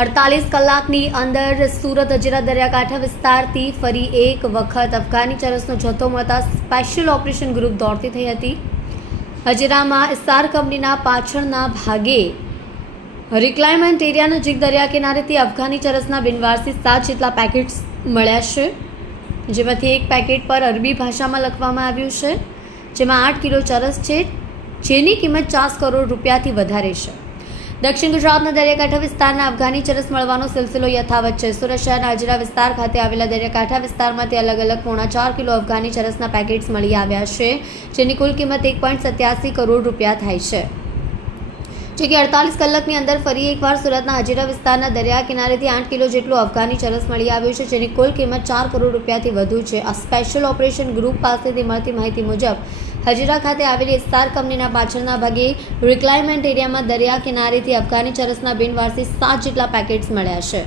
48 કલાકની અંદર સુરત હજીરા દરિયાકાંઠા વિસ્તારથી ફરી એક વખત અફઘાની ચરસનો જથ્થો મળતા સ્પેશિયલ ઓપરેશન ગ્રુપ દોડતી થઈ હતી. હજીરામાં ઇસ્સાર કંપનીના પાછળના ભાગે રિક્લાઇમેન્ટ એરિયા નજીક દરિયા કિનારેથી અફઘાની ચરસના બિનવારસી 7 જેટલા પેકેટ્સ મળ્યા છે, જેમાંથી એક પેકેટ પર અરબી ભાષામાં લખવામાં આવ્યું છે, જેમાં 8 કિલો ચરસ છે, જેની કિંમત 4 કરોડ રૂપિયાથી વધારે છે. દક્ષિણ ગુજરાતના દરિયાકાંઠા વિસ્તારના અફઘાની ચરસ મળવાનો સિલસિલો યથાવત છે. સુરત શહેરના હજીરા વિસ્તાર ખાતે આવેલા દરિયાકાંઠા વિસ્તારમાંથી અલગ અલગ 4.5 કિલો અફઘાની ચરસના પેકેટ્સ મળી આવ્યા છે, જેની કુલ કિંમત 1.87 કરોડ રૂપિયા થાય છે. જો કે 48 કલાકની અંદર ફરી એકવાર સુરતના હજીરા વિસ્તારના દરિયા કિનારેથી 8 કિલો જેટલું અફઘાની ચરસ મળી આવ્યું છે, જેની કુલ કિંમત 4 કરોડ રૂપિયાથી વધુ છે. આ સ્પેશિયલ ઓપરેશન ગ્રુપ પાસેથી મળતી માહિતી મુજબ હજીરા ખાતે આવેલી ઇસ્સાર કંપનીના પાછળના ભાગે રિક્લાઇમેન્ટ એરિયામાં દરિયા કિનારેથી અફઘાની ચરસના બિનવારસી 7 જેટલા પેકેટ્સ મળ્યા છે.